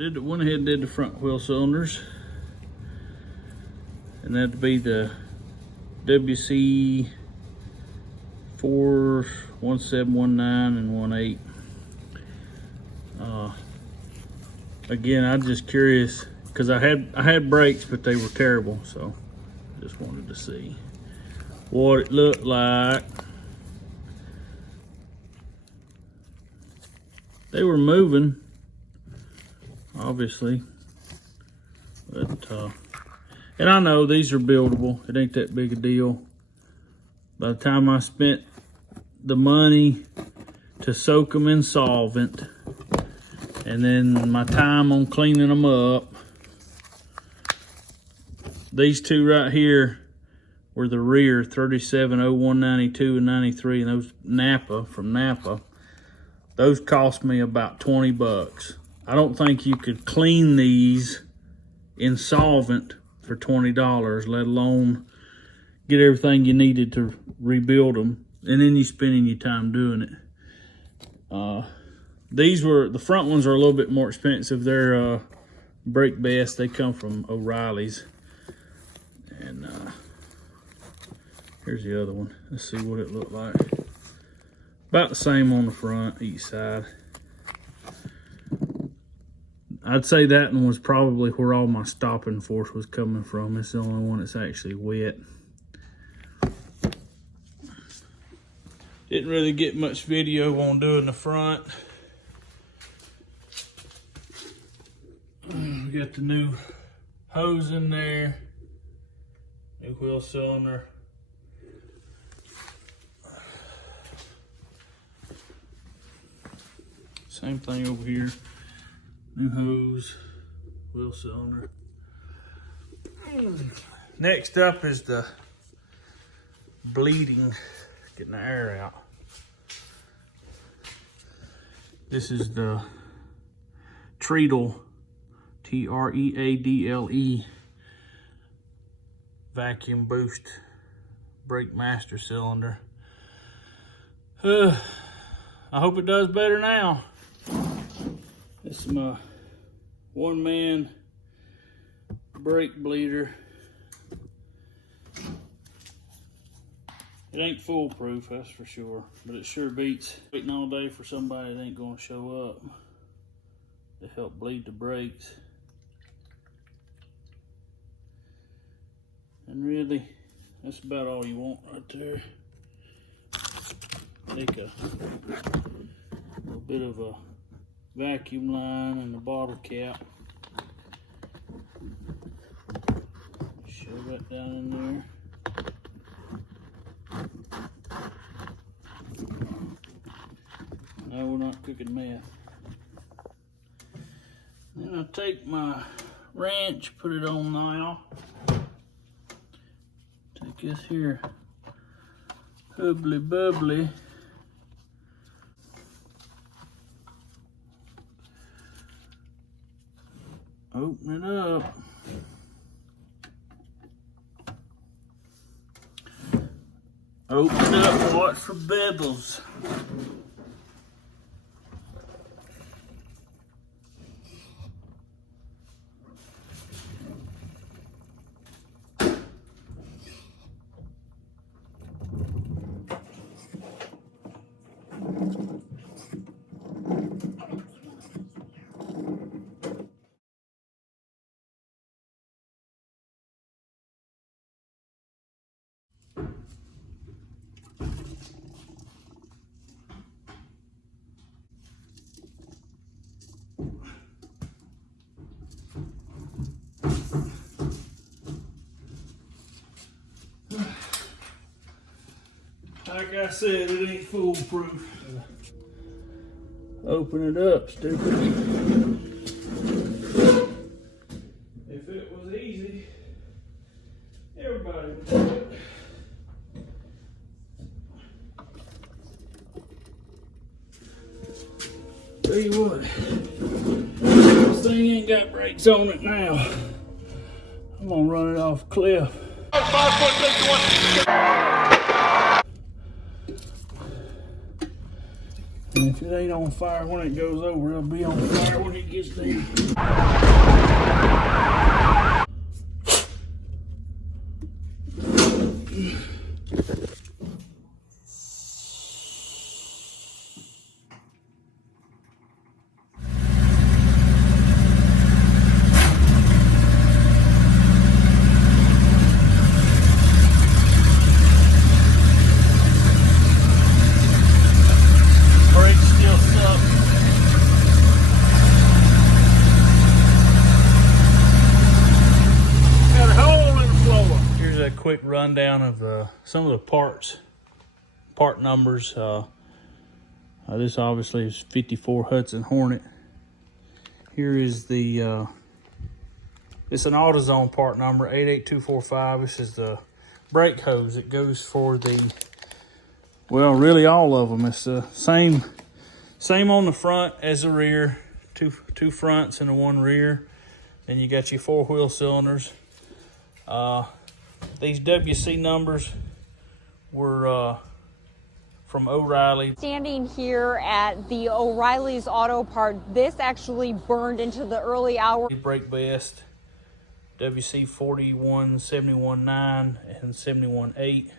went ahead and did the front wheel cylinders. And that'd be the WC 4, 1719 and 18. Again, I'm just curious because I had brakes, but they were terrible, so just wanted to see what it looked like. They were moving, obviously, but and I know these are buildable. It ain't that big a deal. By the time I spent the money to soak them in solvent, and then my time on cleaning them up, these two right here were the rear 370192 and 93, and those Napa from Napa. Those cost me about 20 bucks. I don't think you could clean these in solvent for $20, let alone get everything you needed to rebuild them, and then you spending your time doing it. The front ones are a little bit more expensive. They're brake best. They come from O'Reilly's. And here's the other one. Let's see what it looked like. About the same on the front, each side. I'd say that one was probably where all my stopping force was coming from. It's the only one that's actually wet. Didn't really get much video on doing the front. We got the new hose in there, new wheel cylinder. Same thing over here, new hose, wheel cylinder. Next up is the bleeding, getting the air out. This is the Treadle, T-R-E-A-D-L-E vacuum boost brake master cylinder. I hope it does better now. This is my one-man brake bleeder. It ain't foolproof, that's for sure, but it sure beats waiting all day for somebody that ain't gonna show up to help bleed the brakes. And really, that's about all you want right there. Take a little bit of a vacuum line and a bottle cap. Shove that down in there. No, we're not cooking meth. Then I take my wrench, put it on now. Take this here hubbly bubbly. Open it up. Open it up, watch for bevels. Like I said, it ain't foolproof. Open it up, stupid. If it was easy, everybody would do it. Tell you what, this thing ain't got brakes on it now. I'm gonna run it off a cliff. And if it ain't on fire when it goes over, it'll be on fire when it gets there. Quick rundown of some of the part numbers. This obviously is 54 Hudson Hornet. Here is the it's an AutoZone part number 88245. This is the brake hose. It goes for the, well, really all of them. It's the same on the front as the rear. Two fronts and one rear. Then you got your 4-wheel cylinders. These WC numbers were from O'Reilly. Standing here at the O'Reilly's Auto Part, this actually burned into the early hours. Brake Best, WC 41.71.9 and 71.8.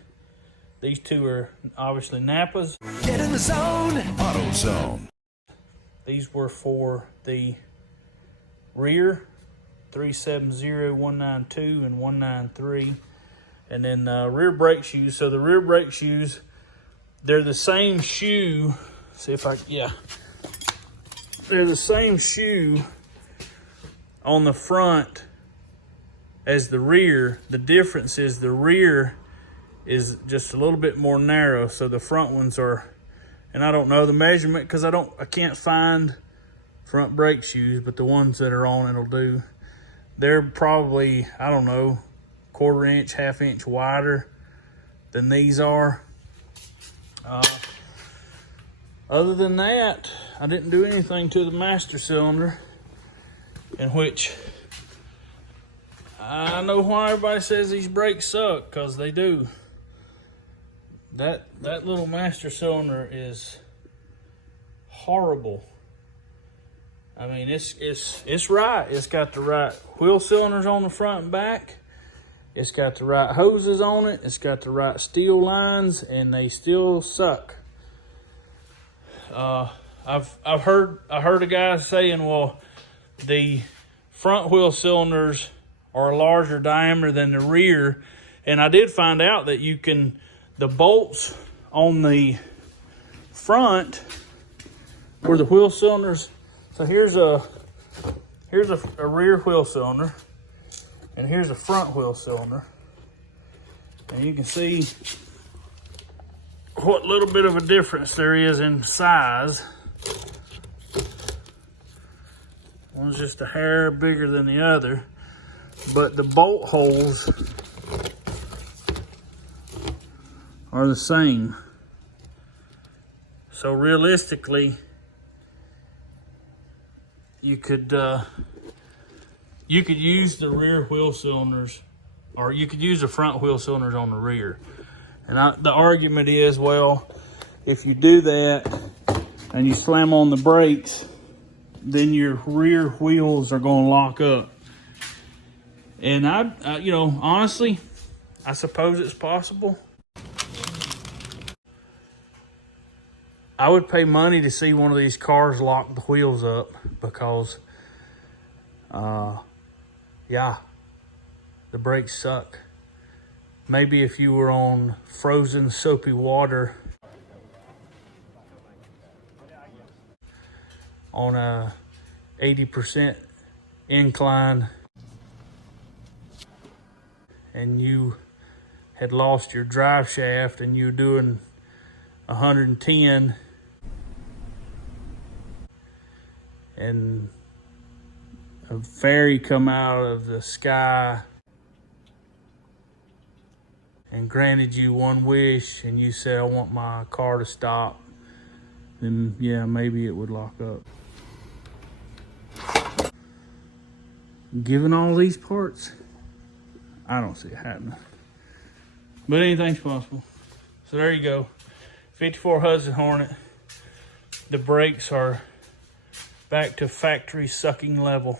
These two are obviously Napa's. Get in the zone. AutoZone. These were for the rear, 370.192 and 193. And then rear brake shoes. So the rear brake shoes, they're the same shoe. See if I, yeah. They're the same shoe on the front as the rear. The difference is the rear is just a little bit more narrow. So the front ones are, and I don't know the measurement because I can't find front brake shoes, but the ones that are on it'll do. They're probably, I don't know, 1/4 inch, 1/2 inch wider than these are. Other than that, I didn't do anything to the master cylinder, in which I know why everybody says these brakes suck, because they do. That little master cylinder is horrible. I mean, it's right. It's got the right wheel cylinders on the front and back. It's got the right hoses on it. It's got the right steel lines, and they still suck. I heard a guy saying, well, the front wheel cylinders are a larger diameter than the rear, and I did find out that you can, the bolts on the front where the wheel cylinders. So here's a rear wheel cylinder. And here's a front wheel cylinder. And you can see what little bit of a difference there is in size. One's just a hair bigger than the other. But the bolt holes are the same. So realistically, you could use the rear wheel cylinders, or you could use the front wheel cylinders on the rear. And the argument is, well, if you do that and you slam on the brakes, then your rear wheels are going to lock up. And I you know, honestly, I suppose it's possible. I would pay money to see one of these cars lock the wheels up, because yeah, the brakes suck. Maybe if you were on frozen soapy water on a 80% incline and you had lost your drive shaft and you're doing 110 and a fairy come out of the sky and granted you one wish, and you said, I want my car to stop, then yeah, maybe it would lock up. Given all these parts, I don't see it happening. But anything's possible. So there you go. 54 Hudson Hornet. the brakes are back to factory sucking level.